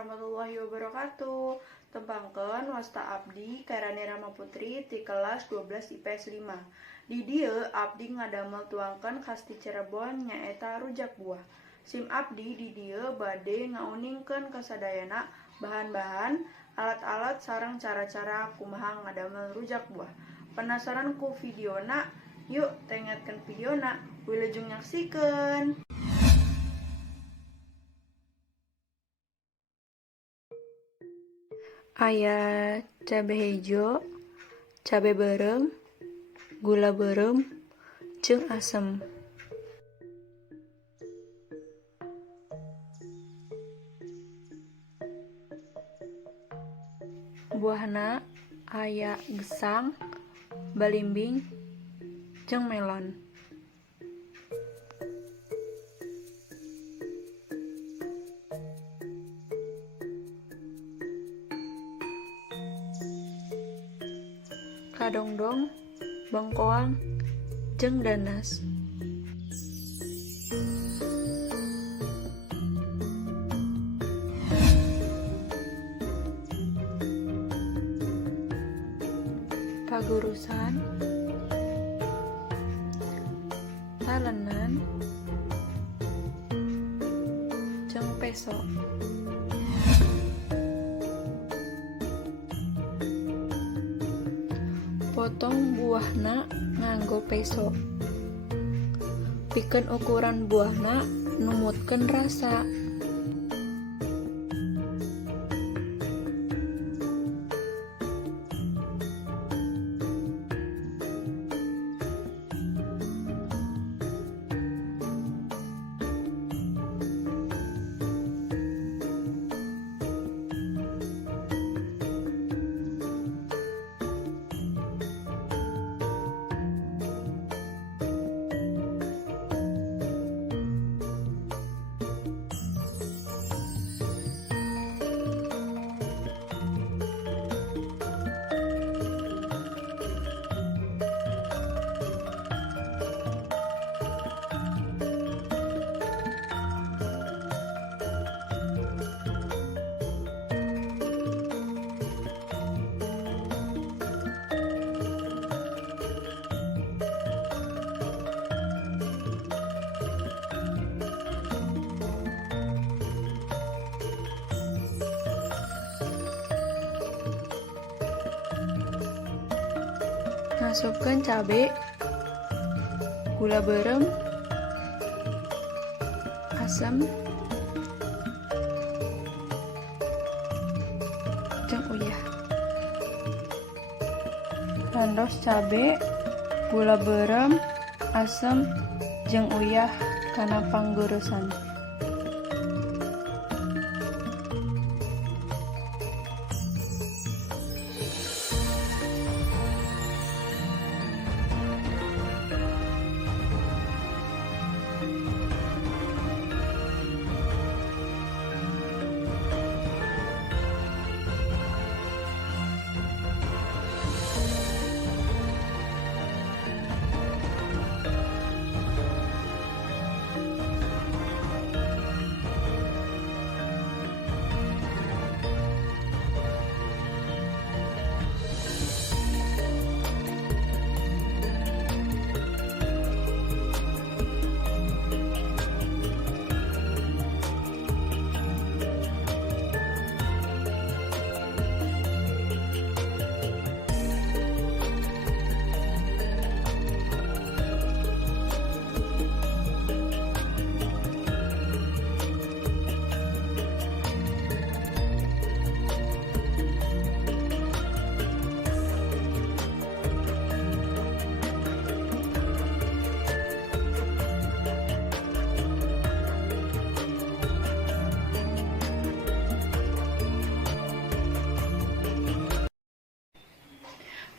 warahmatullahi wabarakatuh. Tembangkeun wasta abdi Kairani Rama Putri ti kelas 12 IPS 5. Di dieu abdi ngadamel tuangkeun khas ti Cirebon nyaeta rujak buah. Sim abdi di dieu bade ngauningkeun kasadayana bahan-bahan, alat-alat sareng cara-cara kumaha ngadamel rujak buah. Penasaran ku videona? Yuk tengetkeun videona, wilujeng nyaksikeun. Aya cabe hejo, cabe berem, gula berem, jeung asem. Buahna aya gesang, balimbing, jeung melon. Kadongdong, bengkoang, jeung danas. Pagurusan, talenan, jeung peso. Potong buahna nganggo peso. Pikeun ukuran buahna numutkeun rasa. Masukkeun cabe, gula berem, asam, jeung uyah. Randos cabe, gula berem, asam, jeung uyah kana panggurusan.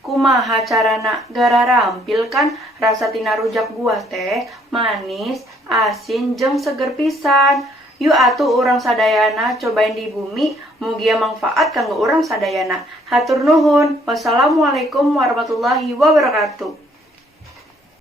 Kumaha carana gararampilkan rasa tina rujak buah teh manis, asin, jeung seger pisan. Yuk atuh urang sadayana cobain di bumi, mugia manfaat kanggo urang sadayana. Hatur nuhun. Wassalamualaikum warahmatullahi wabarakatuh.